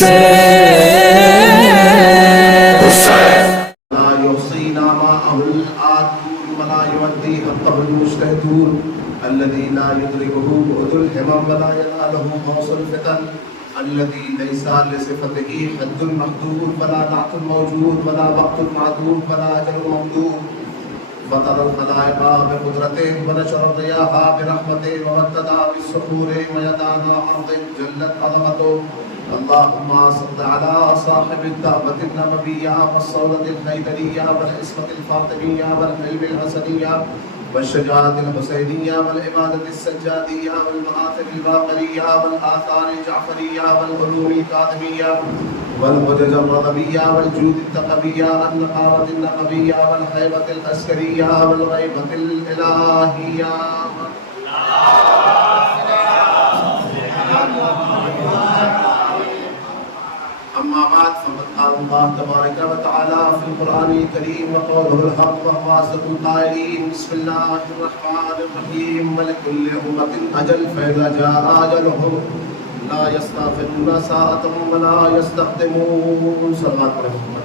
لا يحصينا ماءه الآتون ولا يؤدي حقه المجتهدون الذي لا يدركه بعد الهمم ولا يناله غوص الفتن الذي ليس لصفته حد محدود ولا نعت موجود ولا وقت معدود ولا أجل ممدود فطر الخلائق بقدرته ونشر الرياح برحمته ومدد بالسحور ويدانا أرض جلت عظمته اللهم صل على صاحب الدعوة النبوية والصولة الحيدرية والعصمة الفاطمية والحلم الحسنية والشجاعة الحسينية والعبادة السجادية والمآثر الباقرية والآثار الجعفرية والعلوم الكاظمية والحجج الرضبية والجود التقوية والنقاوة النقوية والهيبة العسكرية والغيبة الإلهية. أما بعد فقد قال الله تبارك وتعالى في القرآن الكريم وقوله الحق وهو أصدق القائلين بسم الله الرحمن الرحيم ولكل أمة أجل فإذا جاء أجلهم لا يستغفرون ساعة ولا يستقدمون. صلوات محمد.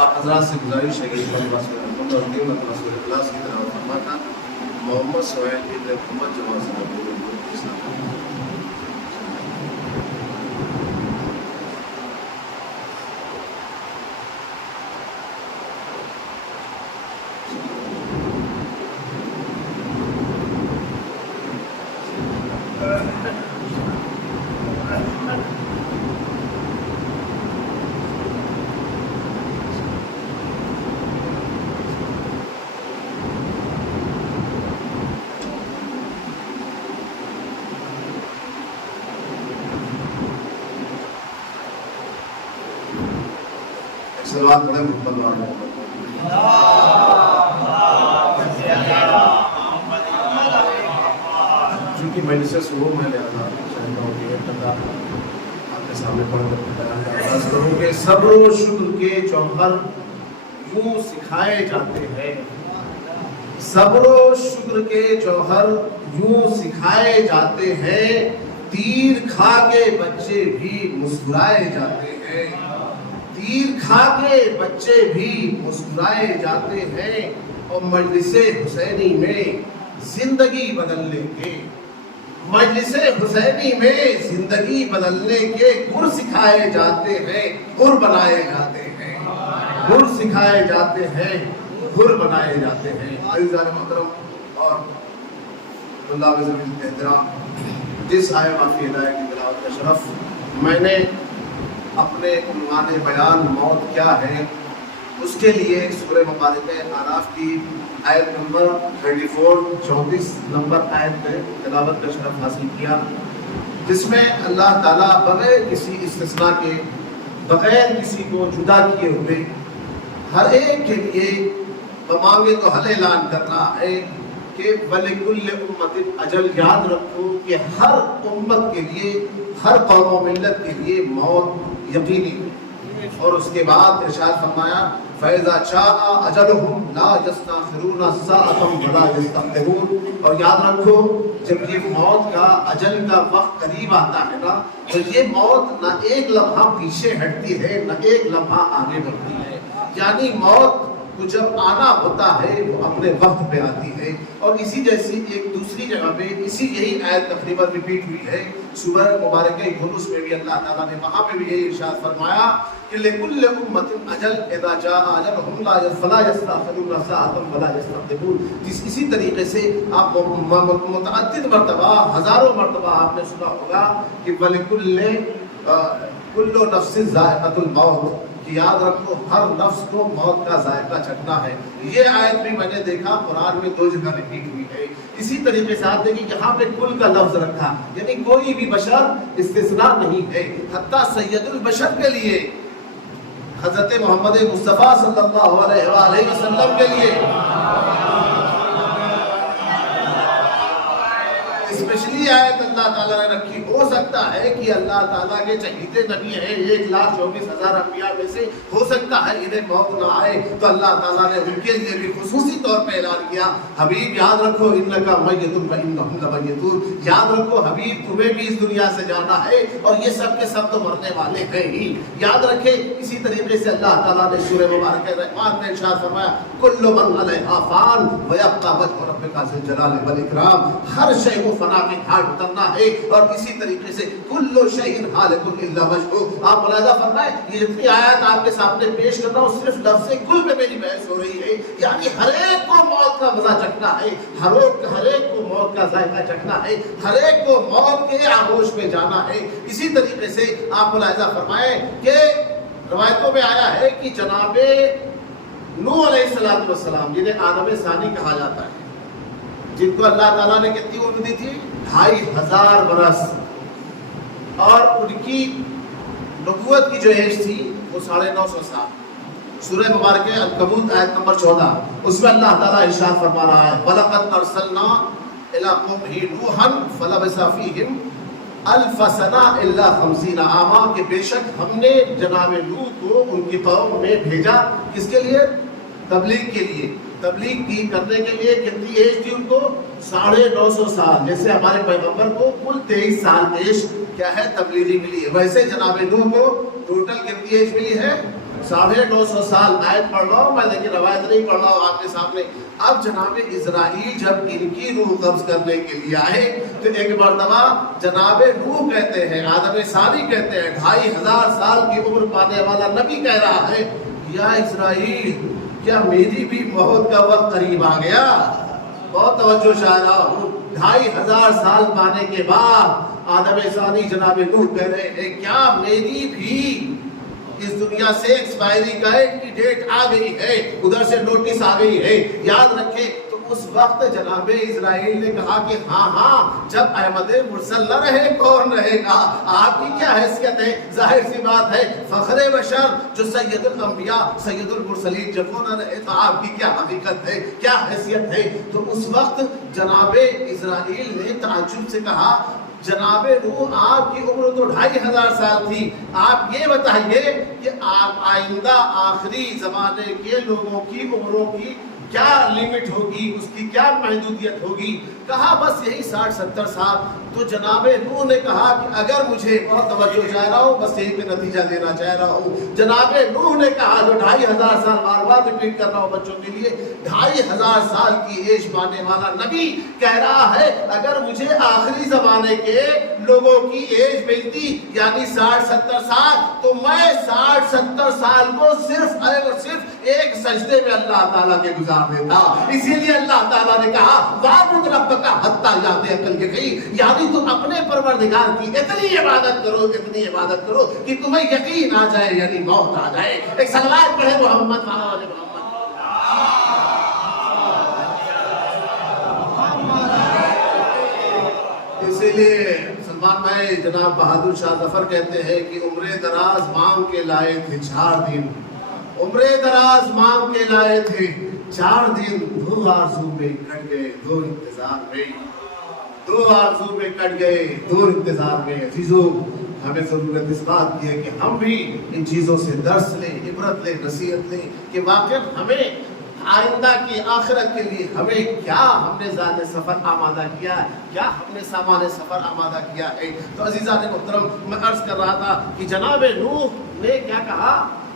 آپ حضرات سے گزارش ہے کہ رسول اللہ کی طرح فرماتا محمد سہیل ابن محمد جواز سلوات پڑھیں محمد والے. چونکہ میں سے شروع میں لیا تھا آپ کے سامنے پڑھ کروں کہ صبر و شکر کے جوہر یوں سکھائے جاتے ہیں. صبر و شکر کے جوہر یوں سکھائے جاتے ہیں. تیر کھا کے بچے بھی مسکرائے جاتے ہیں. تیر کھا کے بچے بھی مسکرائے جاتے ہیں. اور مجلس حسینی میں زندگی بدلنے کے مجلس حسینی میں زندگی بدلنے کے گر سکھائے جاتے ہیں. گر بنائے جاتے ہیں. گر سکھائے جاتے ہیں. گر بنائے جاتے ہیں. عزیزان محترم اور اللہ کے زمین احترام، جس آئے معافی ہدایت کی تلاوت کا شرف میں نے اپنے عنوان بیان موت کیا ہے اس کے لیے سورہ مبارکہ اعراف کی آیت نمبر 34 نمبر آیت میں تلاوت کا شرف حاصل کیا، جس میں اللہ تعالیٰ بغیر کسی استثناء کے، بغیر کسی کو جدا کیے ہوئے ہر ایک کے لیے بمانگے تو حل اعلان کر رہا ہے کہ وَلِكُلِّ أُمَّةٍ اجل. یاد رکھو کہ ہر امت کے لیے، ہر قوم و ملت کے لیے موت یقینی. اور اس کے بعد ارشاد فرمایا فَإِذَا جَاءَ أَجَلُهُمْ لَا يَسْتَأْخِرُونَ سَاعَةً وَلَا يَسْتَقْدِمُونَ. اور یاد رکھو جب یہ موت کا، اجل کا وقت قریب آتا ہے نا، تو یہ موت نہ ایک لمحہ پیچھے ہٹتی ہے نہ ایک لمحہ آگے بڑھتی ہے. یعنی موت کو جب آنا ہوتا ہے وہ اپنے وقت پہ آتی ہے. اور اسی جیسی ایک دوسری جگہ پہ اسی یہی آیت تقریباً ریپیٹ ہوئی ہے سورہ مبارکہ یونس میں بھی. اللہ تعالیٰ نے وہاں پہ بھی یہی ارشاد فرمایا کہ لِكُلِّ أُمَّةٍ أَجَلٌ إِذَا جَاءَ أَجَلُهُمْ فَلَا يَسْتَأْخِرُونَ سَاعَةً وَلَا يَسْتَقْدِمُونَ. اسی طریقے سے آپ متعدد مرتبہ، ہزاروں مرتبہ آپ نے سنا ہوگا کہ وَلِكُلِّ كُلُّ نَفْسٍ ذَائِقَةُ الْمَوْتِ، کہ یاد رکھو ہر نفس کو موت کا ذائقہ چکھنا ہے. یہ آیت بھی میں نے دیکھا قرآن میں 2 جگہ ریپیٹ ہوئی ہے. اسی طریقے سے آپ دیکھیں یہاں پہ کل کا لفظ رکھا، یعنی کوئی بھی بشر استثناء نہیں ہے. حتیٰ سید البشر کے لیے، حضرت محمد مصطفیٰ صلی اللہ علیہ وآلہ وسلم کے لیے اسپیشلی آیت اللہ تعالیٰ نے رکھی. ہو سکتا ہے کہ اللہ تعالیٰ کے چہیتے نبی ہیں 1,24,000 انبیاء میں سے، ہو سکتا ہے انہیں موت نہ آئے، تو اللہ تعالیٰ نے ان کے لیے بھی خصوصی طور پہ اعلان کیا حبیب یاد رکھو انکا میت وانہم لمیتون، یاد رکھو حبیب تمہیں بھی اس دنیا سے جانا ہے اور یہ سب کے سب تو مرنے والے ہیں ہی. یاد رکھے اسی طریقے سے اللہ تعالیٰ نے سورہ مبارکہ رحمان میں ارشاد فرمایا کل من علیہا فان ویبقی وجہ ربک ذو الجلال والاکرام، ہر شے کو فنا کے گھاٹ اترنا ہے. اور اسی طریقے سے کل شیء ہالک الا وجہہ. آپ ملاحظہ فرمائیں یہ جتنی آیات آپ کے سامنے پیش کر رہا ہوں صرف لفظ کل پہ میری بحث ہو رہی ہے، یعنی ہر ایک کو موت کا مزہ چکھنا ہے، ہر ایک کو موت کا ذائقہ چکھنا ہے، ہر ایک کو موت کے آغوش میں جانا ہے. اسی طریقے سے آپ ملاحظہ فرمائیں کہ روایتوں میں آیا ہے کہ جناب نوح علیہ السلام جنہیں آدم ثانی کہا جاتا ہے، جن کو اللہ تعالیٰ نے کتنی عمر دی تھی 2500 برس، اور ان کی نبوت کی جو ایج تھی وہ 950 سال. سورہ مبارکہ عنکبوت آیت نمبر 14 اس میں اللہ تعالیٰ ارشاد فرما رہا ہے وَلَقَدْ أَرْسَلْنَا إِلَىٰ قَوْمِهِ نُوحًا فَلَبِثَ فِيهِمْ أَلْفَ سَنَةٍ إِلَّا 50 عَامًا، کہ بے شک ہم نے جناب نوح کو ان کی قوم میں بھیجا کس کے لیے؟ تبلیغ کے لیے. تبلیغ کی کرنے کے لیے کتنی ایج تھی ان کو؟ 950 سال. جیسے ہمارے پیغمبر کو کل 23 سال ایج کیا ہے تبلیغی ملی ہے، ویسے جناب نوح کو ٹوٹل کتنی ایج ملی ہے؟ 950 سال. آیت پڑھ رہا ہوں میں لیکن روایت نہیں پڑھ رہا ہوں آپ کے سامنے. اب جناب اسرائیل جب ان کی روح قبض کرنے کے لیے آئے تو ایک مرتبہ جناب نوح کہتے ہیں، آدم ثانی کہتے ہیں 2500 سال کی عمر پانے والا نبی کہہ رہا ہے یا اسرائیل کیا میری بھی موت کا وقت قریب آ گیا؟ بہت توجہ شاعرہ ہوں. 2500 سال پانے کے بعد آدم ثانی جناب نوح کہہ رہے ہیں کیا میری بھی اس دنیا سے ایکسپائری کا کی ڈیٹ آ گئی ہے، ادھر سے نوٹس آ گئی ہے. یاد رکھیں تو اس وقت جناب اسرائیل نے کہا کہ ہاں جب احمد مرسل نہ رہے کون رہے گا؟ آپ کی کیا حیثیت ہے؟ ظاہر سی بات ہے فخر بشر جو سید الانبیاء سید المرسلین جب وہ نہ رہے تو آپ کی کیا حقیقت ہے، کیا حیثیت ہے؟ تو اس وقت جناب اسرائیل نے تعجب سے کہا جناب نوح آپ کی عمر تو 2500 سال تھی، آپ یہ بتائیے کہ آپ آئندہ آخری زمانے کے لوگوں کی عمروں کی کیا لیمٹ ہوگی، اس کی کیا محدودیت ہوگی؟ کہا بس یہی 60-70 سال. تو جناب نوح نے کہا کہ اگر مجھے بہت توجہ چاہ رہا ہوں بس یہی پہ نتیجہ دینا چاہ رہا ہوں. جناب نوح نے کہا جو 2500 سال بار بار ریپیٹ کر رہا ہوں بچوں کے لیے 2500 سال کی ایج پانے والا نبی کہہ رہا ہے اگر مجھے آخری زمانے کے لوگوں کی ایج ملتی یعنی 60-70 سال تو میں 60-70 سال کو صرف ایک سجدے میں اللہ تعالیٰ کے گزار دیتا. اسی لیے اللہ تعالیٰ نے کہا وَاعْبُدْ رَبَّكَ حَتَّىٰ يَأْتِيَكَ الْيَقِينُ، یعنی تم اپنے پروردگار کی اتنی عبادت کرو کہ تمہیں یقین آ جائے یعنی موت آ جائے. ایک صلوات پڑھے محمد محمد. اسی لیے سلمان بھائی جناب بہادر شاہ ظفر کہتے ہیں کہ عمر دراز مانگ کے لائے تھے 4 دن، عمر دراز مانگ کے لائے تھے 4 دن، 2 آرزو میں کٹ گئے 2 انتظار میں، 2 آرزو میں کٹ گئے 2 انتظار میں. عزیزو ہمیں ضرورت اس بات کی ہے کہ ہم بھی ان چیزوں سے درس لیں، عبرت لیں، نصیحت لیں کہ واقعی ہمیں آئندہ کی آخرت کے لیے ہمیں کیا ہم نے ذات سفر آمادہ کیا ہے، کیا ہم نے سامان سفر آمادہ کیا ہے. تو عزیزان محترم میں عرض کر رہا تھا کہ جناب نوح نے کیا کہا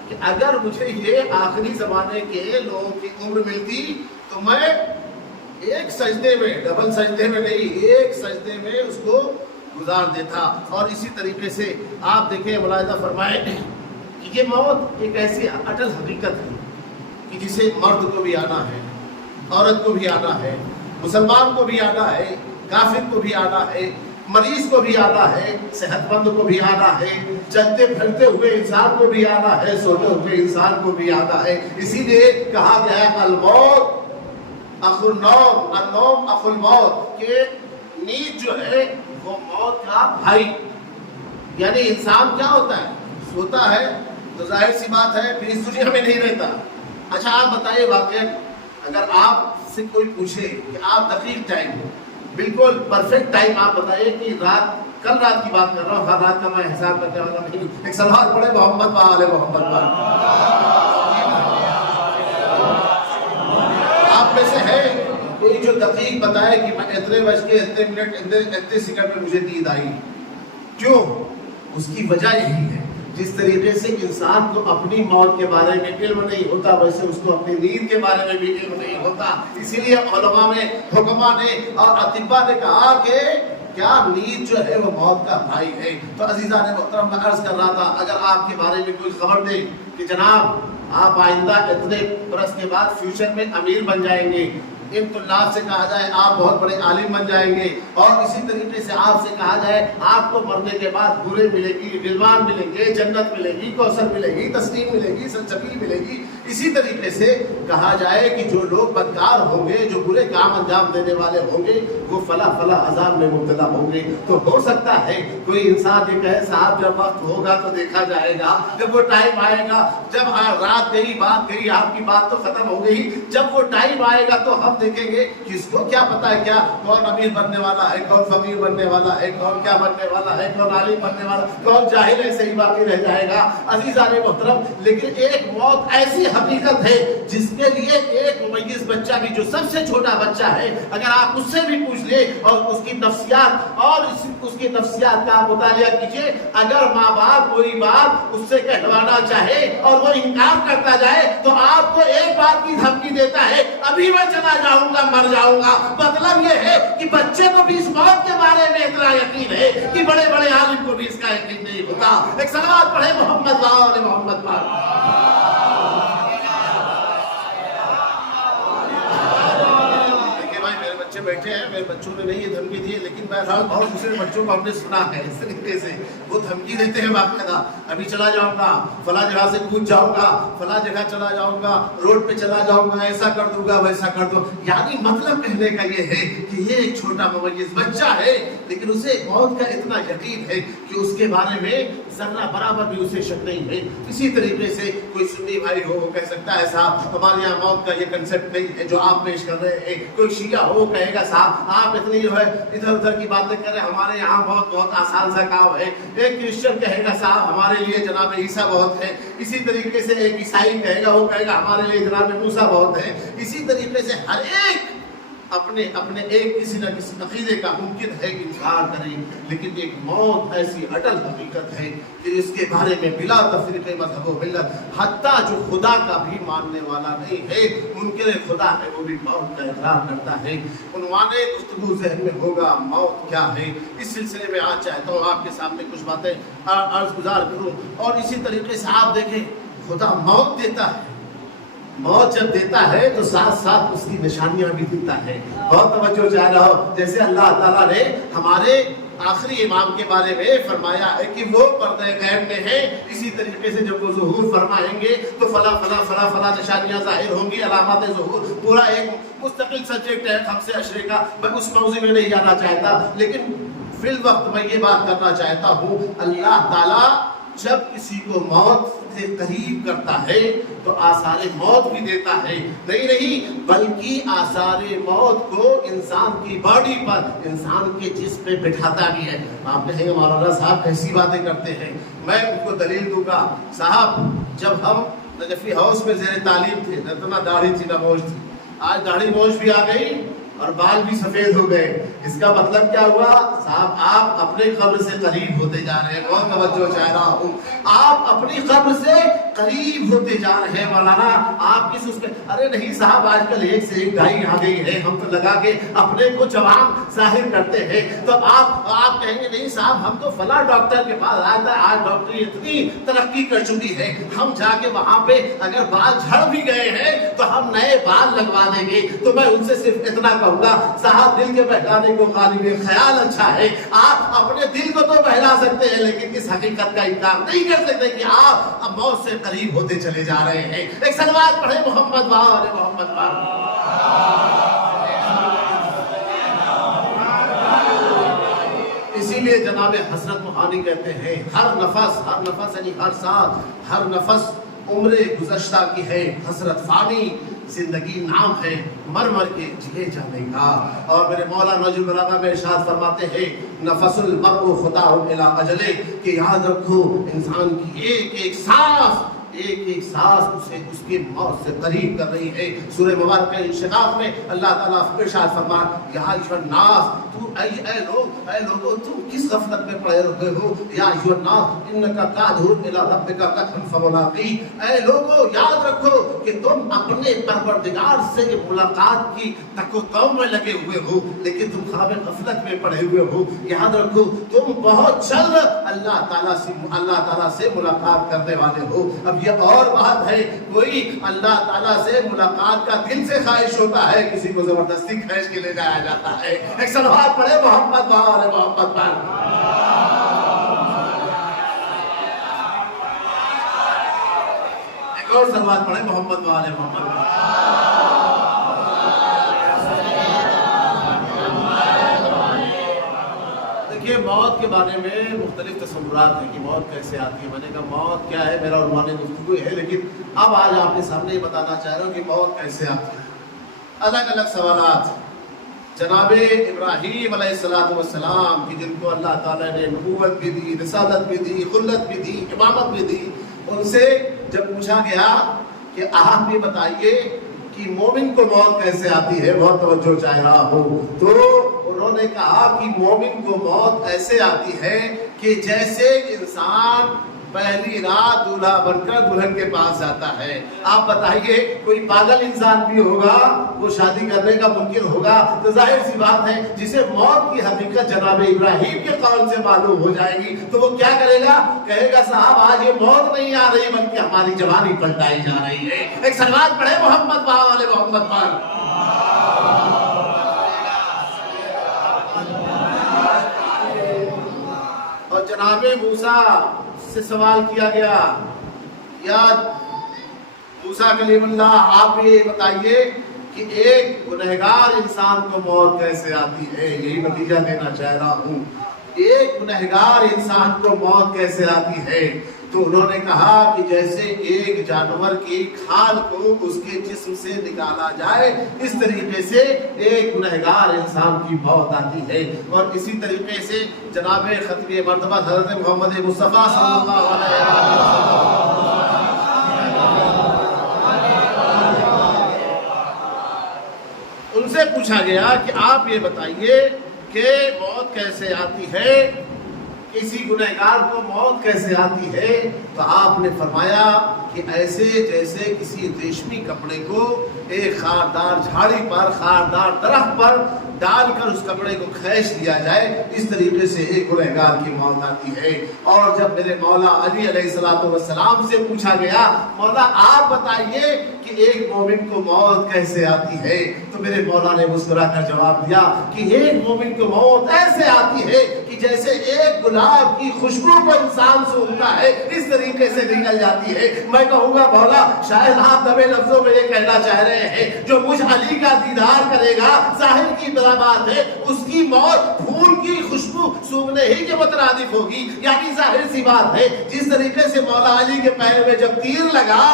کہ اگر مجھے یہ آخری زمانے کے لوگوں کی عمر ملتی تو میں ایک سجدے میں، ڈبل سجدے میں نہیں، ایک سجدے میں اس کو گزار دیتا. اور اسی طریقے سے آپ دیکھیں ملاحظہ فرمائیں کہ یہ موت ایک ایسی اٹل حقیقت ہے کہ جسے مرد کو بھی آنا ہے، عورت کو بھی آنا ہے، مسلمان کو بھی آنا ہے، کافر کو بھی آنا ہے، مریض کو بھی آنا ہے، صحت مند کو بھی آنا ہے، چلتے پھرتے ہوئے انسان کو بھی آنا ہے، سوتے ہوئے انسان کو بھی آنا ہے. اسی لیے کہا گیا ہے الموت اخو النوم، النوم اخو الموت، کہ نیند جو ہے وہ موت کا بھائی. یعنی انسان کیا ہوتا ہے؟ سوتا ہے تو ظاہر سی بات ہے پھر اس دنیا میں نہیں رہتا. اچھا آپ بتائیے واقعہ اگر آپ سے کوئی پوچھے کہ آپ دقیق ٹائم بالکل پرفیکٹ ٹائم آپ بتائیے کہ کل رات کی بات کر رہا ہوں، ہر رات کا میں حساب کرنے والا نہیں. ایک سلوات پڑھے محمد و آل محمد پر. آپ میں سے ہے کوئی جو دقیق بتائے کہ میں اتنے بج کے اتنے منٹ اتنے سیکنڈ میں مجھے نیند آئی؟ کیوں؟ اس کی وجہ یہی ہے، جس طریقے سے انسان کو اپنی موت کے بارے میں علم نہیں ہوتا، ویسے اس کو اپنی نیند کے بارے میں بھی علم نہیں ہوتا. اسی لیے علماء نے، حکماء نے اور اطباء نے کہا کہ کیا نیند جو ہے وہ موت کا بھائی ہے. تو عزیزان محترم، میں عرض کر رہا تھا، اگر آپ کے بارے میں کوئی خبر دے کہ جناب آپ آئندہ اتنے برس کے بعد فیوچر میں امیر بن جائیں گے، ان طلاب سے کہا جائے آپ بہت بڑے عالم بن جائیں گے، اور اسی طریقے سے آپ سے کہا جائے آپ کو مرنے کے بعد حوریں ملے گی، غلمان ملیں گے، جنت ملے گی، کوثر ملے گی، تسنیم ملے گی، سلسبیل ملے گی، اسی طریقے سے کہا جائے کہ جو لوگ بدکار ہوں گے، جو برے کام انجام دینے والے ہوں گے، وہ فلاں فلاں عذاب میں مبتلا ہوں گے. تو ہو سکتا ہے کوئی انسان یہ کہے صاحب جب وقت ہوگا تو دیکھا جائے گا، جب وہ ٹائم آئے گا، جب رات گئی بات گئی، آپ کی بات تو ختم ہو گئی، جب وہ ٹائم آئے گا تو ہم دیکھیں گے کس کو کیا پتا ہے کیا کون امیر بننے والا ہے، کون فقیر بننے والا ہے، کون کیا بننے والا ہے، کون عالم بننے والا، کون جاہل ہے صحیح باقی رہ جائے گا. عزیزان محترم، لیکن ایک موت ایسی حقیقت ہے جس کے لیے ایک ممیز بچہ بھی، جو سب سے چھوٹا بچہ ہے، اگر آپ اس سے بھی پوچھ لیں اور اس کی نفسیات اور اس کی نفسیات کا مطالعہ کیجئے، اگر ماں باپ کوئی بات اس سے کہلوانا چاہے اور وہ انکار کرتا جائے تو آپ کو ایک بات کی دھمکی دیتا ہے، ابھی میں چلا جاؤں گا، مر جاؤں گا. مطلب یہ ہے کہ بچے کو بھی اس موت کے بارے میں اتنا یقین ہے کہ بڑے بڑے عالم کو بھی اس کا یقین نہیں ہوتا. ایک صلوات پڑھے محمد و آل محمد پر. بچے بیٹھے ہیں، میرے بچوں نے نہیں یہ دھمکی دی ہے، لیکن بہرحال بہت دوسرے بچوں کو ہم نے سنا ہے اس طریقے سے وہ دھمکی دیتے ہیں باقاعدہ، ابھی چلا جاؤں گا، فلاں جگہ سے کود جاؤں گا، فلاں جگہ چلا جاؤں گا، روڈ پہ چلا جاؤں گا، ایسا کر دوں گا، ویسا کر دوں. یعنی مطلب کہنے کا یہ ہے کہ یہ ایک چھوٹا ممیز بچہ ہے، لیکن اسے موت کا اتنا یقین ہے کہ اس کے بارے میں ذرہ برابر بھی اسے شک نہیں ہے. اسی طریقے سے کوئی سنی بھائی ہو وہ کہہ سکتا ہے صاحب ہمارے یہاں موت کا یہ کنسپٹ نہیں ہے جو آپ پیش کر رہے ہیں. کوئی شیعہ ہو کہے گا صاحب آپ اتنی جو ہے ادھر ادھر کی باتیں کر رہے ہیں، ہمارے یہاں بہت آسان سا کام ہے. ایک کرسچن کہے گا صاحب ہمارے لیے جناب عیسیٰ بہت ہے. اسی طریقے سے ایک عیسائی کہے گا، وہ کہے گا ہمارے لیے جناب موسیٰ بہت ہے. اسی طریقے سے ہر ایک اپنے ایک کسی نہ کسی عقیدے کا ممکن ہے کہ انکار کریں، لیکن ایک موت ایسی اٹل حقیقت ہے کہ اس کے بارے میں بلا تفریق مذہب و ملت حتیٰ جو خدا کا بھی ماننے والا نہیں ہے، منکر خدا ہے، وہ بھی موت کا اقرار کرتا ہے. عنوان گفتگو ذہن میں ہوگا موت کیا ہے. اس سلسلے میں آج چاہتا ہوں آپ کے سامنے کچھ باتیں عرض گزار کروں. اور اسی طریقے سے آپ دیکھیں خدا موت دیتا ہے، موت جب دیتا ہے تو ساتھ ساتھ اس کی نشانیاں بھی دیتا ہے. بہت توجہ چاہ رہا ہو. جیسے اللہ تعالیٰ نے ہمارے آخری امام کے بارے میں فرمایا ہے کہ وہ پردہ غیب میں ہے، اسی طریقے سے جب وہ ظہور فرمائیں گے تو فلاں فلاں فلاں فلاں نشانیاں ظاہر ہوں گی، علامات ظہور. پورا ایک مستقل سبجیکٹ ہے خمسے عشرے کا، میں اس موضوع میں نہیں جانا چاہتا، لیکن فی الوقت میں یہ بات کرنا چاہتا ہوں اللہ تعالیٰ جب کسی کو موت سے قریب کرتا ہے تو آثار موت بھی دیتا ہے. نہیں بلکہ آثار موت کو انسان کی باڈی پر، انسان کے جسم پہ بٹھاتا بھی ہے. آپ کہیں گے مولانا صاحب کیسی باتیں کرتے ہیں؟ میں ان کو دلیل دوں گا. صاحب جب ہم نجفی ہاؤس میں زیر تعلیم تھے نہ داڑھی تھی نہ موچھ تھی، آج داڑھی موچھ بھی آ گئی اور بال بھی سفید ہو گئے. اس کا مطلب کیا ہوا صاحب؟ آپ اپنے قبر سے قریب ہوتے جا رہے ہیں. بہت توجہ چاہ رہا ہوں. آپ اپنی قبر سے قریب ہوتے جا رہے ہیں. مولانا آپ کس اس پہ؟ ارے نہیں صاحب آج کل ایک سے ایک ڈائی آ گئی ہے، ہم تو لگا کے اپنے کو جوان ظاہر کرتے ہیں. تو آپ کہیں گے نہیں صاحب ہم تو فلاں ڈاکٹر کے پاس آتا ہے، آج ڈاکٹری اتنی ترقی کر چکی ہے، ہم جا کے وہاں پہ اگر بال جھڑ بھی گئے ہیں تو ہم نئے بال لگوا دیں گے. تو میں ان سے صرف اتنا کہوں گا صاحب دل کے بہلانے کو غالب خیال اچھا ہے. آپ اپنے دل کو تو بہلا سکتے ہیں لیکن اس حقیقت کا انکار نہیں کر سکتے کہ آپ اب موت سے قریب ہوتے چلے جا رہے ہیں. ایک صلوات پڑھے محمد و آل محمد پر. اسی لیے جناب حضرت موہانی کہتے ہیں ہر نفس یعنی ہر ساتھ ہر نفس عمر گزشتہ کی ہے حسرت فانی زندگی نام ہے مر مر کے جیے جانے کا. اور میرے مولا نجم البلاغہ میں ارشاد فرماتے ہیں نفس المرء خطا الی اجلہ، کہ یاد رکھو انسان کی ایک ایک سانس اسے اس کی موت سے قریب کر رہی ہے. سورہ مبارکہ انشقاق میں اللہ تعالیٰ ارشاد فرمایا یا ایھا الناس، اے لوگو تم کس غفلت میں پڑے ہوئے ہو. یا ایھا الناس انک قادر الی ربک قدحا فملاقی، اے لوگو یاد رکھو کہ تم اپنے پروردگار سے ملاقات کی تک و تو میں لگے ہوئے ہو، لیکن تم خواب غفلت میں پڑے ہوئے ہو. یاد رکھو تم بہت جلد اللہ تعالیٰ سے ملاقات کرنے والے ہو. اب یہ اور بات ہے، کوئی اللہ تعالیٰ سے ملاقات کا دل سے خواہش ہوتا ہے، کسی کو زبردستی کھینچ کے لے جایا جاتا ہے. ایک صلوات پڑھے محمد وآل محمد پر. ایک اور صلوات پڑھے محمد وآل محمد پر. دیکھیے موت کے بارے میں مختلف تصورات ہیں کہ موت کیسے آتی ہے. میں نے کہا موت کیا ہے میرا عنوان گفتگو ہے، لیکن اب آج آپ کے سامنے یہ بتانا چاہ رہا ہوں کہ موت کیسے آتی ہے. الگ الگ سوالات. جناب ابراہیم علیہ السلام کی جن کو اللہ تعالیٰ نے نبوت بھی دی، رسالت بھی دی، خلت بھی دی، امامت بھی دی، ان سے جب پوچھا گیا کہ آپ بھی بتائیے کہ مومن کو موت کیسے آتی ہے، بہت توجہ چاہ رہا ہوں، تو انہوں نے کہا کہ مومن کو موت ایسے آتی ہے کہ جیسے انسان پہلی رات دولہا بن کر دلہن کے پاس جاتا ہے. آپ بتائیے کوئی پاگل انسان بھی ہوگا، وہ شادی کرنے کا ممکن ہوگا، تو ظاہر سی بات ہے جسے موت کی حقیقت جناب ابراہیم کے قول سے معلوم ہو جائے گی تو وہ کیا کرے گا؟ کہے گا صاحب آج یہ موت نہیں آ رہی بلکہ ہماری جوانی پلٹائی جا رہی ہے. ایک صلوات پڑھے محمد وآل محمد پر. اور جناب موسیٰ سے سوال کیا گیا یا موسیٰ کلیم اللہ آپ یہ بتائیے کہ ایک گنہگار انسان کو موت کیسے آتی ہے. یہی نتیجہ دینا چاہ رہا ہوں. ایک گنہگار انسان کو موت کیسے آتی ہے؟ تو انہوں نے کہا کہ جیسے ایک جانور کی کھال کو اس کے جسم سے نکالا جائے، اس طریقے سے ایک گنہگار انسان کی موت آتی ہے. اور اسی طریقے سے جناب ختم مرتبہ حضرت محمد مصطفیٰ صلی اللہ علیہ وسلم ان سے پوچھا گیا کہ آپ یہ بتائیے کہ موت کیسے آتی ہے، کسی گنہگار کو موت کیسے آتی ہے؟ تو آپ نے فرمایا کہ ایسے جیسے کسی ریشمی کپڑے کو ایک خاردار جھاڑی پر، خاردار درخت پر ڈال کر اس کپڑے کو کھینچ لیا جائے، اس طریقے سے ایک گنہگار کی موت آتی ہے. اور جب میرے مولا علی علیہ السلام سے پوچھا گیا مولا آپ بتائیے کہ ایک مومن کو موت کیسے آتی ہے، تو میرے مولا نے مسکرا کر جواب دیا کہ ایک مومن کو موت ایسے آتی ہے کہ جیسے ایک گلاب کی خوشبو کو انسان سونگھتا ہے اس طریقے سے نکل جاتی ہے. میں کہوں گا مولا شاید آپ دبے لفظوں میں یہ کہنا چاہ رہے ہیں جو مجھ علی کا دیدار کرے گا ظاہر کی بات ہے اس کی موت پھول کی خوشبو سونگھنے ہی کے مترادف ہوگی. یعنی ظاہر سی بات ہے جس طریقے سے مولا علی کے پیر میں جب تیر لگا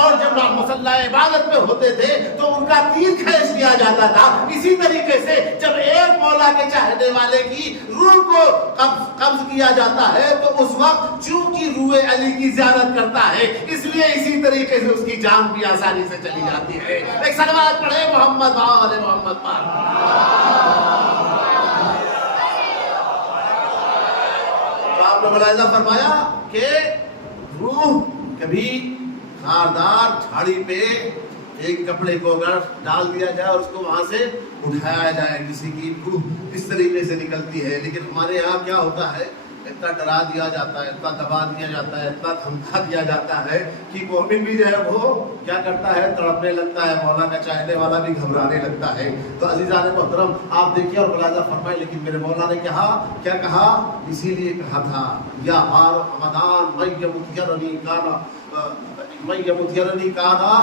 اور جب مصلی عبادت میں ہوتے تھے تو ان کا تیر کھینچ لیا جاتا تھا، اسی طریقے سے جب ایک مولا کے چاہنے والے کی روح کو قبض کیا جاتا ہے تو اس وقت چونکہ روح علی کی زیارت کرتا ہے اس لیے اسی طریقے سے اس کی جان بھی آسانی سے چلی جاتی ہے. ایک صلوات پڑھے محمد وآل محمد پر. تو آپ نے ملاحظہ فرمایا کہ روح کبھی خاردار جھاڑی پہ ایک کپڑے کو اگر ڈال دیا جائے اور اس کو وہاں سے اٹھایا جائے کسی کی روح اس طریقے سے نکلتی ہے. لیکن ہمارے یہاں کیا ہوتا ہے اتنا ڈرا دیا جاتا ہے، اتنا دبا دیا جاتا ہے، اتنا دھمکا دیا جاتا ہے کہ مومن بھی جو ہے وہ کیا کرتا ہے تڑپنے لگتا ہے، مولا کا چاہنے والا بھی گھبرانے لگتا ہے. تو عزیزان محترم آپ دیکھیے اور ملاحظہ فرمائیں لیکن میرے مولا نے کیا کہا اسی لیے کہا تھا یا آر رمضان من یمتیرنی کانا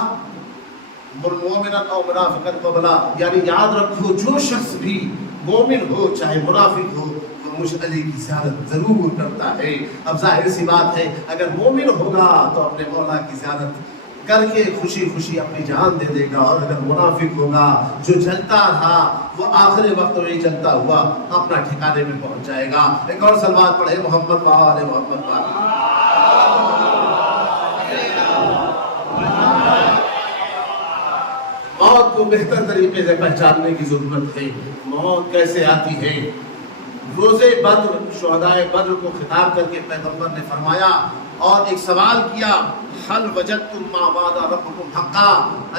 مومنا او منافقا قبلا. یعنی یاد رکھو جو شخص بھی مومن ہو چاہے منافق ہو مجھ علی کی زیارت ضرور کرتا ہے. اب ظاہر سی بات ہے اگر مومن ہوگا تو اپنے مولا کی زیارت کر کے خوشی خوشی اپنی جان دے دے گا. اور اگر منافق ہوگا جو جلتا رہا وہ آخری وقت میں جلتا ہوا اپنا ٹھکانے میں پہنچ جائے گا. ایک اور صلوات پڑھے محمد وآل محمد وآل. موت کو بہتر طریقے سے پہچاننے کی ضرورت ہے. موت کیسے آتی ہے؟ روزے بدر شہدائے بدر کو خطاب کر کے پیغمبر نے فرمایا اور ایک سوال کیا، حل وجدتم ما وعد ربکم حقا،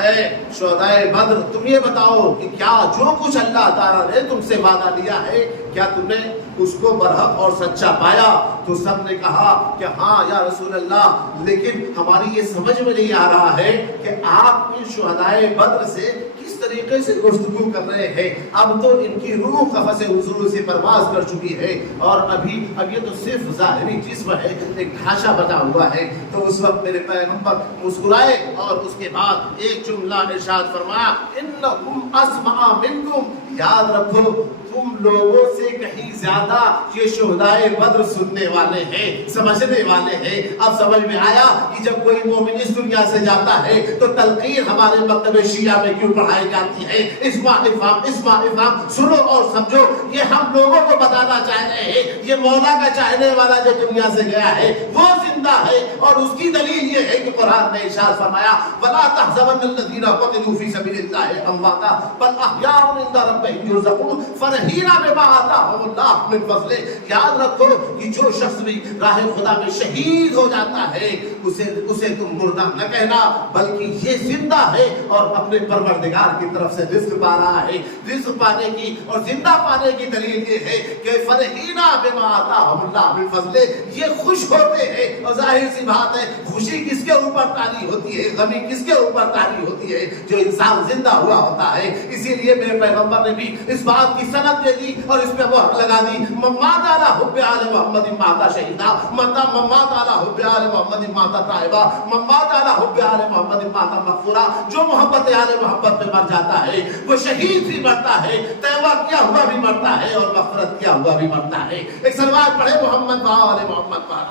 اے شہدائے بدر تم یہ بتاؤ کہ کیا جو کچھ اللہ تعالیٰ نے تم سے وعدہ لیا ہے کیا تم نے اس کو برحق اور سچا پایا؟ تو سب نے کہا کہ ہاں یا رسول اللہ، لیکن ہماری یہ سمجھ میں نہیں آ رہا ہے کہ آپ ان شہدائے بدر سے کس طریقے سے گفتگو کر رہے ہیں. اب تو ان کی روح قفس حضور سے پرواز کر چکی ہے اور اب یہ تو صرف ظاہری جسم ہے، ایک ڈھانچہ بنا ہوا ہے. تو اس وقت میرے پیغمبر مسکرائے اور اس کے بعد ایک جملہ ارشاد فرمایا، انکم اسمع منکم، یاد رکھو تم لوگوں سے کہیں زیادہ یہ شہدائے بدر سننے والے ہیں، سمجھنے والے ہیں. اب سمجھ میں آیا کہ جب کوئی مومن اس دنیا سے جاتا ہے تو تلقین ہمارے مکتب شیعہ میں کیوں پڑھائی جاتی ہے. اسمع افہام، سنو اور سمجھو. یہ ہم لوگوں کو بتانا چاہ رہے ہیں یہ مولا کا چاہنے والا جو دنیا سے گیا ہے وہ زندہ ہے، اور اس کی دلیل یہ ہے کہ قرآن نے ارشاد فرمایا وَلَا تَحْزَبَنَّ الَّذِينَ قُتِلُوا فِي سَبِيلِ اللَّهِ أَمْوَاتًا بَلْ أَحْيَاءٌ عِندَ رَبِّهِمْ يُرْزَقُونَ فَرِحِينَ بِمَا آتَاهُمُ اللَّهُ مِنْ فَضْلِهِ. یاد رکھو کہ جو شخص بھی راہ خدا میں شہید ہو جاتا ہے اسے تم مردہ نہ کہنا بلکہ یہ زندہ ہے اور اپنے پروردگار کی طرف سے رزق پا رہا ہے. رزق پانے کی اور زندہ پانے کی دلیل یہ ہے کہ فرحین بما آتاہم اللہ من فضلہ، یہ خوش ہوتے ہیں. اور ظاہر سی بات ہے خوشی کس کے اوپر تاری ہوتی ہے، غمی کس کے اوپر تاری ہوتی ہے؟ جو انسان زندہ ہوا ہوتا ہے. اسی لیے میرے پیغمبر نے بھی اس بات کی سند دے دی اور اس پہ مہر لگا دی، مات علی حب آل محمد مات شہیدا، مات علی حب آل محمد مات طائبہ، مات علی حب آل محمد مات مغفورا. جو محبت آل محمد پہ مر جاتا ہے وہ شہید بھی مرتا ہے، توبہ کیا ہوا بھی مرتا ہے اور مغفرت کیا ہوا بھی مرتا ہے. ایک صلوات پڑھے محمد وآل محمد پر.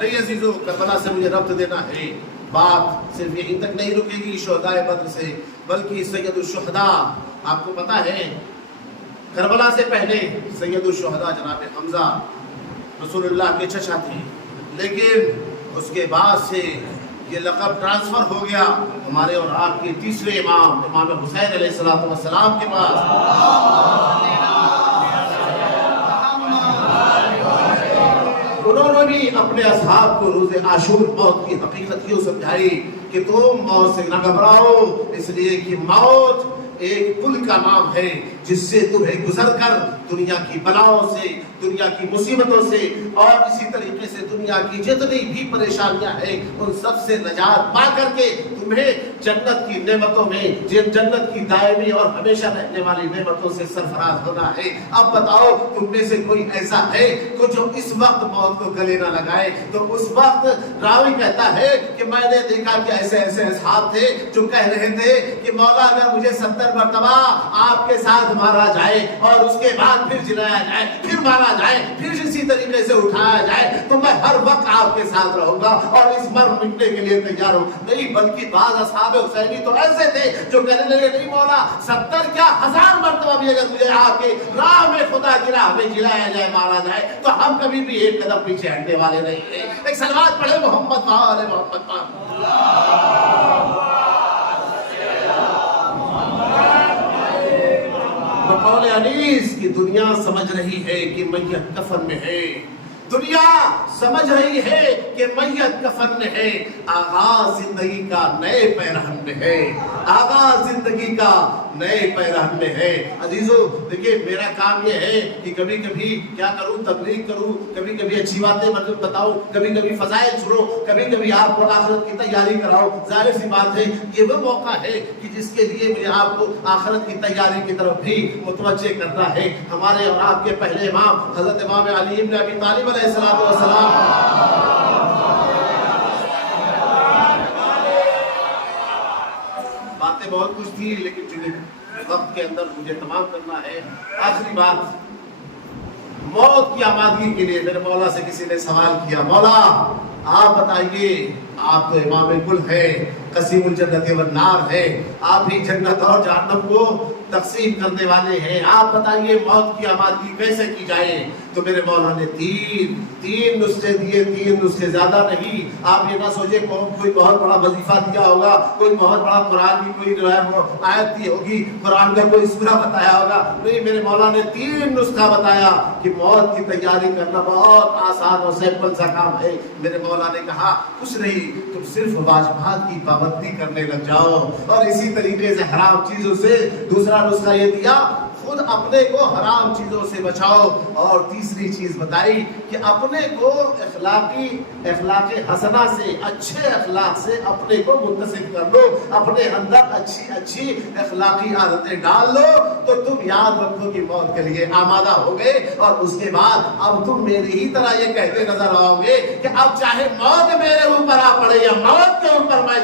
نہیں عزیزو، کربلا سے مجھے ربط دینا ہے. بات صرف یہیں تک نہیں رکے گی شہدائے بدر سے، بلکہ سید الشہداء. آپ کو پتا ہے کربلا سے پہلے سید الشہداء جناب حمزہ رسول اللہ کے چچا تھے، لیکن اس کے بعد سے یہ لقب ٹرانسفر ہو گیا ہمارے اور آپ کے تیسرے امام حسین علیہ السلام کے پاس. انہوں نے بھی اپنے اصحاب کو روز عاشور موت کی حقیقت کیوں سمجھائی کہ تم موت سے نہ گھبراؤ، اس لیے کہ موت ایک پل کا نام ہے جس سے تمہیں گزر کر دنیا کی بلاؤں سے، دنیا کی مصیبتوں سے اور اسی طریقے سے دنیا کی جتنی بھی پریشانیاں ہیں ان سب سے نجات پا کر کے تمہیں جنت کی نعمتوں میں، جنت کی دائمی اور ہمیشہ رہنے والی نعمتوں سے سرفراز ہونا ہے. اب بتاؤ تم میں سے کوئی ایسا ہے کہ جو اس وقت موت کو گلے نہ لگائے؟ تو اس وقت راوی کہتا ہے کہ میں نے دیکھا کہ ایسے اصحاب تھے جو کہہ رہے تھے کہ مولا اگر مجھے 70 مرتبہ آپ کے ساتھ مارا جائے اور اس کے بعد پھر جلایا جائے، پھر مارا جائے، پھر اسی طریقے سے اٹھایا جائے تو میں ہر وقت آپ کے ساتھ رہوں گا اور اس مر مٹنے کے لیے تیار ہوں. نہیں، بلکہ بعض اصحاب حسینی تو ایسے تھے جو کہنے لگے نہیں مولا 70 کیا 1000 مرتبہ بھی اگر مجھے آ کے راہ میں خدا کی راہ میں جلایا جائے، مارا جائے تو ہم کبھی بھی ایک قدم پیچھے ہٹنے والے نہیں ہیں. ایک صلوات پڑھے محمد وآل محمد پر. بقول انیس کی دنیا سمجھ رہی ہے کہ میت کفن میں ہے، دنیا سمجھ رہی ہے کہ میت کفن میں ہے، آغاز زندگی کا نئے پیرہن میں ہے، آغاز زندگی کا نئے پیرہن میں ہے. عزیزو دیکھیں میرا کام یہ ہے کہ کبھی کبھی کیا کروں، تبلیغ کروں، کبھی کبھی اچھی باتیں بتاؤں، کبھی کبھی فضائل سنو، کبھی کبھی آپ کو آخرت کی تیاری کراؤ. ظاہر سی بات ہے یہ وہ موقع ہے کہ جس کے لیے مجھے آپ کو آخرت کی تیاری کی طرف بھی متوجہ کرنا ہے. ہمارے اور آپ کے پہلے امام حضرت امام علی بن ابی طالب علیہ السلام باتیں بہت کچھ تھی لیکن وقت کے اندر مجھے تمام کرنا ہے. آخری بات موت کی آمادگی کے لیے میرے مولا سے کسی نے سوال کیا، مولا آپ بتائیے، آپ تو امام کل ہے، قسیم الجنت والنار ہے، آپ ہی جنت اور جہنم کو تقسیم کرنے والے ہیں، آپ بتائیے موت کی آمادگی کیسے کی جائے؟ تو میرے مولا نے تین نسخے دیے، 3 نسخے، زیادہ نہیں۔ آپ یہ نہ سوچے کوئی بہت بڑا وظیفہ دیا ہوگا، کوئی بہت بڑا قرآن کی کوئی جو ہے وہ آیت دی ہوگی، قرآن کا کوئی سورہ بتایا ہوگا، نہیں، میرے مولا نے 3 نسخہ بتایا کہ موت کی تیاری کرنا بہت آسان اور سمپل سا کام ہے۔ میرے مولا نے کہا کچھ نہیں، تم صرف واجبات کی پابندی کرنے لگ جاؤ، اور اسی طریقے سے حرام چیزوں سے۔ دوسرا نسخہ یہ دیا، خود اپنے کو حرام چیزوں سے بچاؤ، اور تیسری چیز بتائی کہ اپنے کو اخلاق حسنہ سے، اچھے اخلاق سے اپنے کو متصف کر لو، اپنے اندر اچھی اخلاقی عادتیں ڈال لو، تو تم یاد رکھو کہ موت کے لیے آمادہ ہو گئے، اور اس کے بعد اب تم میری ہی طرح یہ کہتے نظر آؤ گے کہ اب چاہے موت میرے اوپر آ پڑے یا موت کے اوپر میں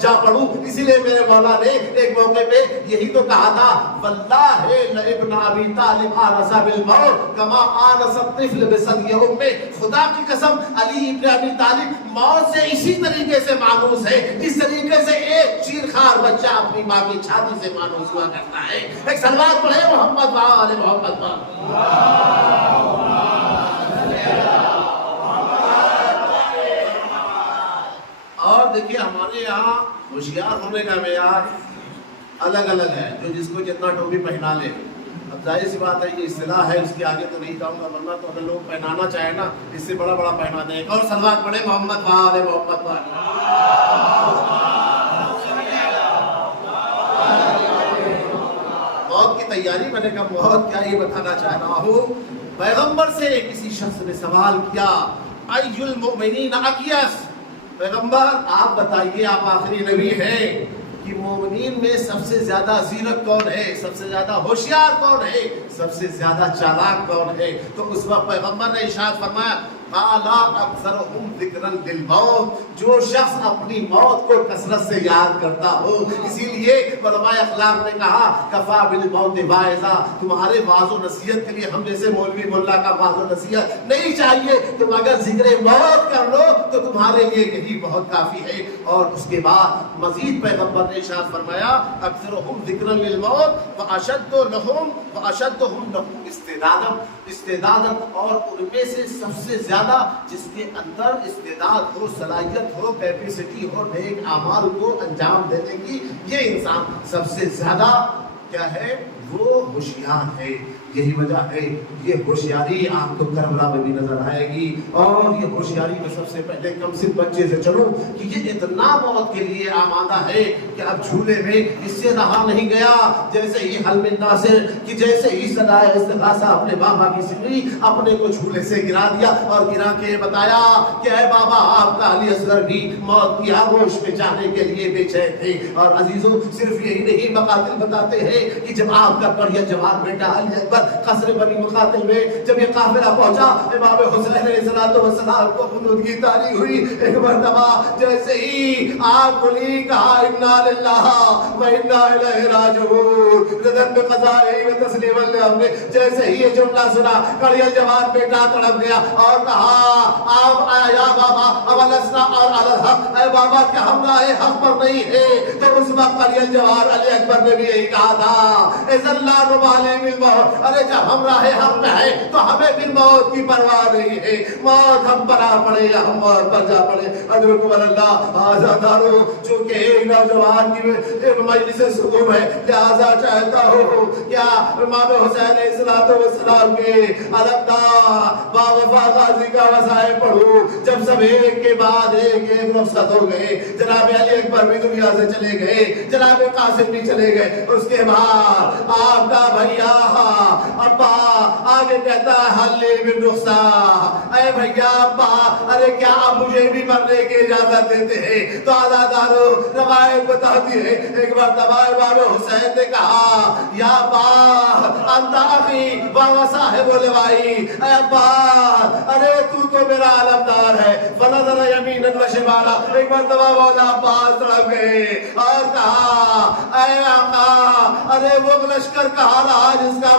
جا پڑوں۔ اسی لیے میرے مولا نے ایک موقع پہ یہی تو کہا تھا، واللہ ابن ابی طالب آنس بالموت کما آنس الطفل بثدی امہ، خدا کی قسم علی ابن ابی طالب موت سے اسی طریقے سے مانوس ہے جس طریقے سے ایک چیرخوار بچہ اپنی ماں کی چھاتی سے مانوس ہوا کرتا ہے۔ ایک صلوات پڑھے محمد و آل محمد پر۔ اور دیکھیے ہمارے یہاں ہوشیار ہونے کا معیار الگ الگ ہے، جو جس کو جتنا ٹوپی پہنا لے۔ اب ظاہر سی بات ہے یہ اصطلاح ہے، اس کے آگے تو نہیں جاؤں گا، ورنہ تو اگر لوگ پہنانا چاہیں نا اس سے بڑا بڑا پہنا دیں۔ اور صلوات پڑھے محمد و آل محمد پر۔ موت کی تیاری میں نے کہا موت کیا، یہ بتانا چاہ رہا ہوں۔ پیغمبر سے کسی شخص نے سوال کیا، ای المؤمنین اقیس، پیغمبر آپ بتائیے، آپ آخری نبی ہیں، کہ مومنین میں سب سے زیادہ زیرک کون ہے، سب سے زیادہ ہوشیار کون ہے، سب سے زیادہ چالاک کون ہے؟ تو اس وقت پیغمبر نے ارشاد فرمایا، قالا اکثرهم ذکرا للموت، جو شخص اپنی موت کو کثرت سے یاد کرتا ہو۔ اسی لیے علماء اخلاق نے کہا کفا بالموت واعظا، تمہارے واعظ و نصیحت کے لیے ہم جیسے مولوی ملا کا واعظ و نصیحت نہیں چاہیے، تم اگر ذکر موت کر لو تو تمہارے لیے یہی بہت کافی ہے۔ اور اس کے بعد مزید پیغمبر نے ارشاد فرمایا، اکثرهم ذکرا للموت واشدهم له استعدادا، اور ان میں سے سب سے زیادہ جس کے اندر استعداد ہو، صلاحیت ہو، کیپیسٹی ہو نیک اعمال کو انجام دینے کی، یہ انسان سب سے زیادہ کیا ہے، وہ ہوشیار ہے۔ یہی وجہ ہے یہ ہوشیاری آپ کو کربلا میں بھی نظر آئے گی، اور یہ ہوشیاری میں سب سے پہلے کم سے بچے سے چلو کہ یہ اتنا موت کے لیے آمادہ ہے کہ اب جھولے میں اس سے رہا نہیں گیا، جیسے ہی حل من ناصر کہ جیسے ہی صدائے استغاثہ اپنے بابا کی سنی، اپنے کو جھولے سے گرا دیا، اور گرا کے بتایا کہ اے بابا آپ کا علی اصغر بھی موت کی آغوش میں جانے کے لیے بے چین تھے۔ اور عزیزوں صرف یہی نہیں، مقاتل بتاتے ہیں کہ جب آپ کا بڑھیا جوان بیٹا علی اکبر قصر بنی مقاتل میں جب یہ قافلہ پہنچا، امام حسین علیہ السلام کو خنود کی تاری ہوئی، ایک مرتبہ جیسے ہی آپ کو لی کہا انا للہ و انا الیہ راجعون، رضا بقضائہ و تسلیما لامرہ، جیسے ہی یہ جملہ سنا کڑیل جوان بیٹا تڑپ گیا اور کہا آپ یا بابا اولسنا اور الحق، اے بابا کیا ہم راہ حق پر نہیں ہے؟ تو اس وقت کڑیل جوان علی اکبر نے بھی یہی کہا تھا، اذن لا نبالی بالموت، ارے جب ہم راہ حق میں ہیں تو ہمیں بھی موت کی پرواہ نہیں ہے، موت ہم پر آ پڑے یا ہم موت پر جا پڑے۔ ادرکم اللہ آزادارو، چونکہ ایک نوجوان کی مجلس سکون ہے، لہذا چاہتا ہوں کیا امام حسین علیہ السلام کے علمدار باوفا غازی کا وصائے پڑھوں، جب سب ایک کے بعد ایک رخصت ہو گئے، جناب علی اکبر بھی دنیا سے چلے گئے، جناب قاسم بھی چلے گئے، اس کے بعد آپ کا بھیا ابا آگے کہتا ہے حلی بن رخصت، اے بھیا ابا ارے کیا آپ مجھے بھی مرنے کی اجازت دیتے ہیں؟ تو آزادارو روایت بتاتی ہے ایک مرتبہ امام حسین نے کہا یا ابا انت اخی و صاحب لوائی، اے ابا ارے تو میرا علمدار ہے، فنظر یمینا و شمالا، ایک مرتبہ مولا عباس تڑپ گئے اور کہا اے آقا ارے وہ لشکر کہا رہا جس کا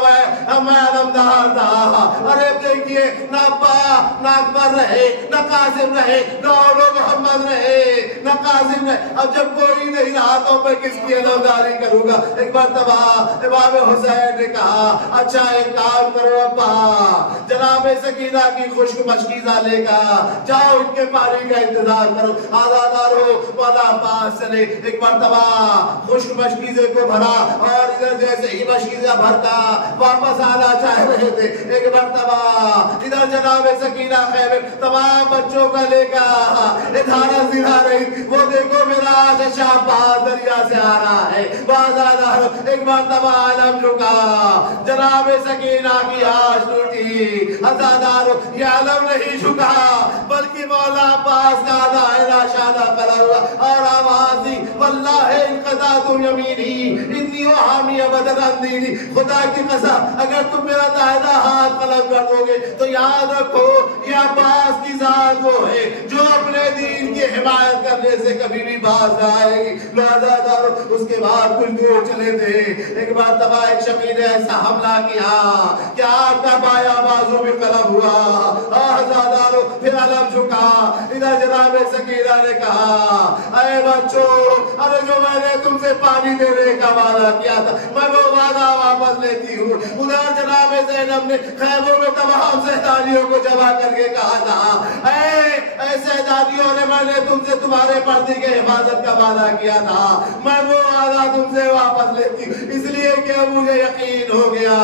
میں علمدار تھا. ارے دیکھیے نہ ابا نہ اکبر رہے نہ قاسم رہے نہ اولو محمد رہے نہ قاسم رہے. اب جب کوئی نہیں رہا تو میں کس کی علمداری کروں گا. ایک مرتبہ امام حسین نے کہا اچھا ایک کام کرو ابا, جناب سکینہ کی خشک مشکیزہ لے گا, جاؤ ان کے پانی کا انتظار کرو. آزادارو والا پاس چلے. ایک مرتبہ خشک مشکیزے کو بھرا اور ادھر جیسے ہی مشکیزہ بھرتا واپس آنا چاہ رہے تھے. ایک مرتبہ ادھر جناب سکینہ خیمے تمام بچوں کا لے گا ادھارہ زیرہ رہی. وہ دیکھو میرا شاہ باز دریا سے آ رہا ہے. آزادارو ایک مرتبہ عالم جھکا, جناب سکینہ کی آش ٹوٹی. آزادارو یہ عالم نہیں جھکا بلکہ مولا عباس کا دائرہ شادہ قلم ہوا اور آواز دی واللہ انقضاء یمینی انی وحامی ابدا دینی. خدا کی قسم اگر تم میرا دائرہ ہاتھ قلم کر دو گے تو یاد رکھو یہ عباس کی ذات وہ ہے جو اپنے دین کی حمایت کرنے سے کبھی بھی باز نہ آئے گی. آزادارو اس کے بعد کچھ دور چلے تھے. ایک مرتبہ ایک شفیع نے ایسا حملہ کیا کہ آپ کا بایاں بازو بھی قلم ہوا. آزادارو پھر علم جھکا. ادھر جناب سکینہ نے کہا اے بچوں, ارے جو میں نے تم سے پانی دینے کا وعدہ کیا تھا میں وہ وعدہ واپس لیتی ہوں. ادھر جناب زینب نے خیموں میں تمام سہدانیوں کو جمع کر کے کہا تھا اے سہدانیوں نے میں نے تم سے تمہارے پردے کے حفاظت کا وعدہ کیا تھا, میں وہ وعدہ تم سے واپس لیتی ہوں اس لیے کہ مجھے یقین ہو گیا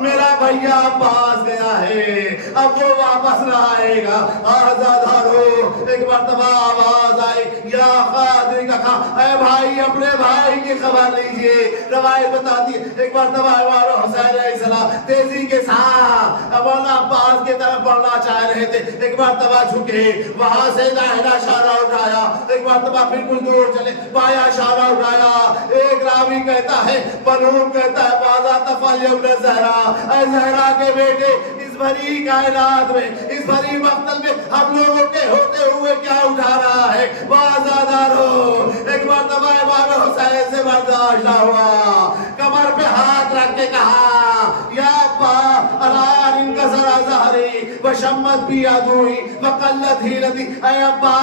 میرا بھیا عباس گیا ہے, اب وہ واپس نہ آئے گا. آزادارو ایک مرتبہ آواز آئی یا خادر کا خواہ, اے بھائی اپنے بھائی کی خبر لیجئے. روایت بتاتی ہے ایک مرتبہ امام حسین علیہ السلام تیزی کے ساتھ مولا عباس کی طرف بڑھنا چاہ رہے تھے. ایک مرتبہ جھکے, وہاں سے داہنا اشارہ اٹھایا. ایک مرتبہ پھر کچھ دور چلے, بایاں اشارہ اٹھایا. ایک راوی کہتا ہے بنون کہتا ہے بازا تفعل ابن زہرا, اے زہرا کے بیٹے اس بھری کائنات میں اس بھری مقتل میں ہم لوگوں کے ہوتے ہوئے کیا اٹھا رہا ہے. آزادارو ایک مرتبہ امام حسین سے برداشت نہ ہوا, کمر پہ ہاتھ رکھ کے کہا یا ابا الان انکسر ظہری وشمت بھی عدوی وقلت حیلتی. اے ابا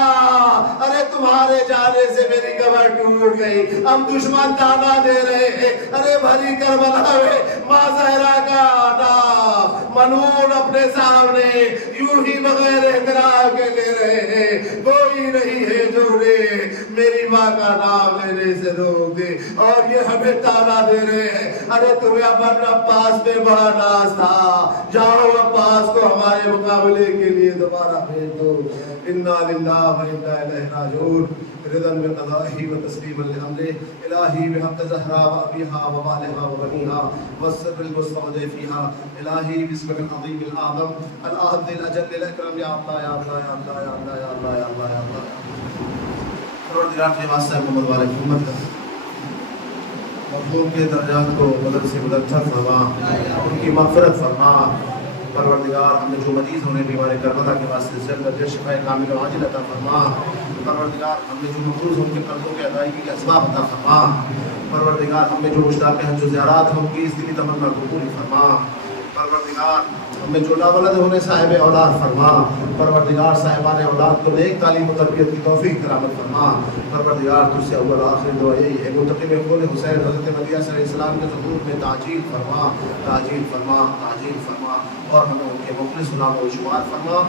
ارے تمہارے جانے سے میری کمر ٹوٹ گئی, اب دشمن تانا دے رہے ہیں. ارے بھری کربلا میں ماں زہرا کا آنا منون اپنے سامنے یوں ہی بغیر احترام کے لے رہے ہیں. کوئی نہیں ہے جو میری ماں کا نام لینے سے روک دے اور یہ ہمیں تانا دے رہے ہیں. ارے تمہیں اپن عباس پہ بڑا ناز تھا, جاؤ عباس کو ہمارے مقابلے کے لیے دوبارہ بھیج دو. انا للہ و انا الیہ راجعون. رضا بقضائہ و تسلیما لامرہ الہی بحق زہرا و ابیہا و والہا و بنیہا والسر المستودع فیہا الہی باسمک العظیم الاعظم الاحد الاجل الاکرم یا اللہ یا اللہ یا اللہ یا اللہ یا اللہ یا اللہ یا اللہ. پروردگار کے واسطہ محمد والے محمد کا مرحوم کے درجات کو بدل سے بدلتر فرما, ان کی مغفرت فرما. پروردگار ہم نے جو مریض ہونے بیمار کربلا کے واسطے زندہ شفا کامل و عاجل عطا فرما. پروردگار ہم نے جو مقروض ان کے قرضوں کے ادائیگی کے اسباب عطا فرما. پروردگار ہم نے جو مشتاق حج و زیارات ہیں ان کی اس دلی تمنا کو پوری فرما. پروردگار ہمیں جو لاولد ہونے صاحب اولاد فرما. پروردگار صاحبان اولاد کو نیک تعلیم و تربیت کی توفیق کرامت فرما. پروردگار تجھ سے اول آخر دعا یہی ہے منتقم خون حسین حضرت مدیہ صلی اللہ علیہ السلام کے ظہور میں تعجیل فرما, تعجیل فرما, تعجیل فرما اور ہمیں ان کے مخلص غلام و شمار فرما.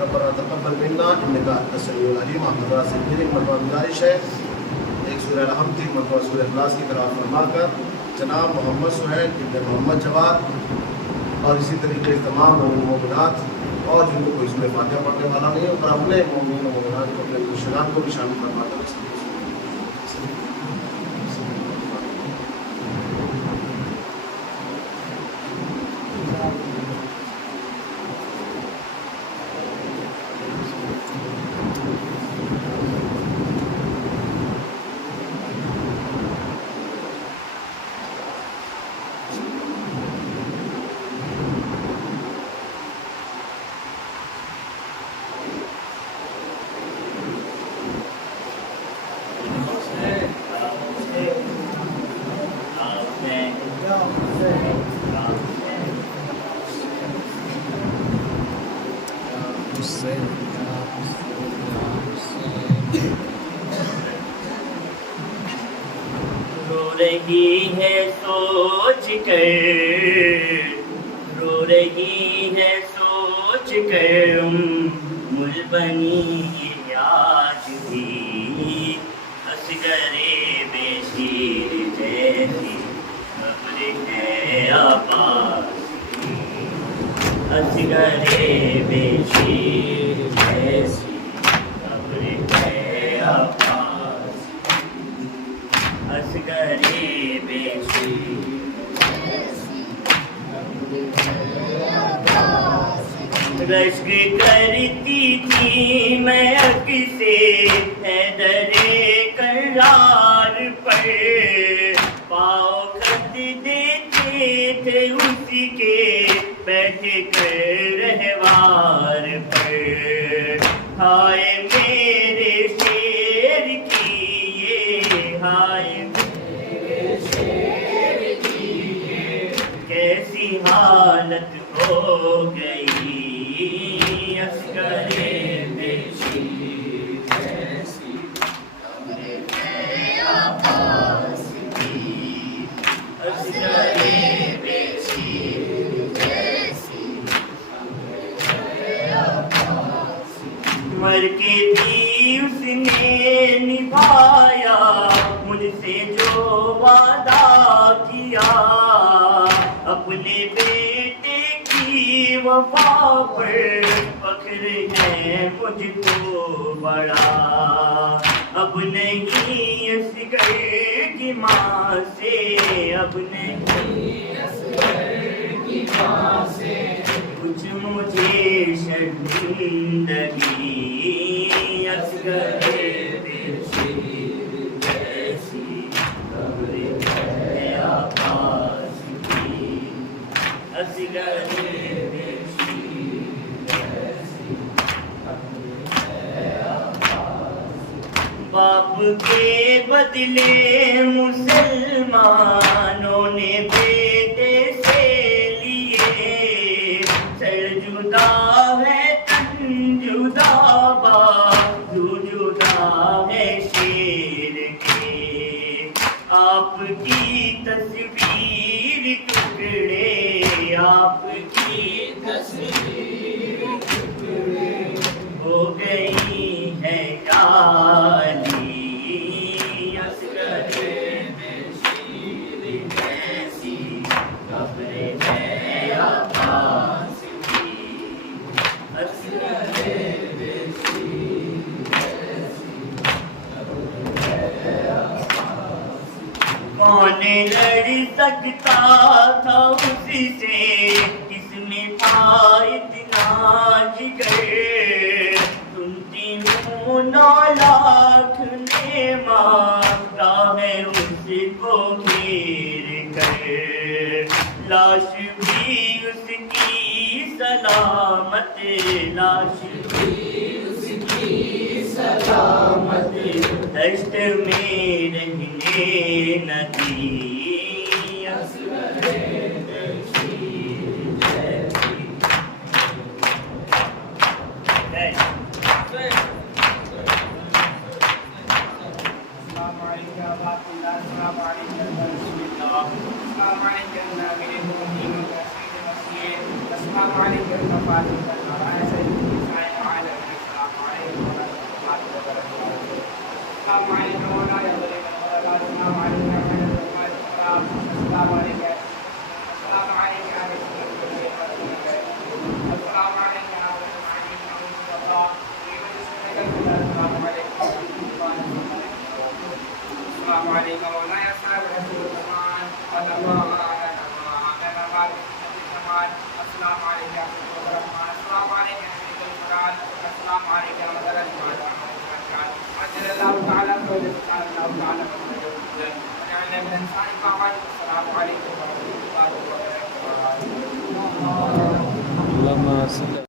ربنا تقبل منا انک انت السمیع العلیم. حضرات سے میری مرتبہ گزارش ہے ایک سورہ الحمد 3 مرتبہ سورہ اخلاص کی قرأت فرما کر جناب محمد سہیل ابن محمد جواد اور اسی طریقے تمام مومنات اور جن کو کوئی سورہ فاتحہ پڑھنے والا نہیں ہے اور اپنے مومنین و مومنات کو اپنے مرشدان کو بھی شامل فرما کر رہی ہے سوچ کر، رو رہی ہے سوچ کر مل بنی یہ آج بھی، اصغر بے شیر جیسی قبر ہے آباد، اصغر بے شیر جیسی قبر ہے آباد، اصغر بے شیر رشک کرتی تھی میں سے حیدر کرار پر، پاؤں خط دیتے تھے اس کے بیٹھ کر رہوار پر، ہائے میرے شیر کی یہ، ہائے میرے شیر کی یہ کیسی حالت ہو گئی، اصغر بے شیر جیسی قبر ہے عباس کی، اصغر بے شیر جیسی قبر ہے عباس کی، مر کے بھی اس نے نبھایا مجھ سے جو وعدہ کیا، اپنے بیٹے کی وفا پر فخر ہے مجھ کو بڑا، اب نہیں اصغر کی ماں سے، اب نہیں اصغر کی ماں سے کچھ مجھے شرمندگی، اصغر بے شیر جیسی قبر ہے عباس کی، اصغر بے شیر جیسی قبر ہے عباس کی، باپ کے بدلے مسلمانوں نے بیٹے سے لیے، سر جدا ہے تن جدا، بازو جدا ہے شیر کے، آپ کی تصویر ٹکڑے، آپ کی تصویر ٹکڑے ہو گئی ہے یاری، اصغر بے شیر جیسی قبر ہے عباس کی، اصغر بے شیر جیسی قبر ہے عباس کی، کون لڑ سکتا تھا اس سے، کس میں تھا اتنا جگر، سنتی ہوں 9 لاکھ نے مانگا ہے اس کو گھیر کر، لاش بھی اس کی سلامت، لاش بھی اس کی سلامت دشت میں رہنے نہ دی، اصغر بے شیر جیسی اللهم صل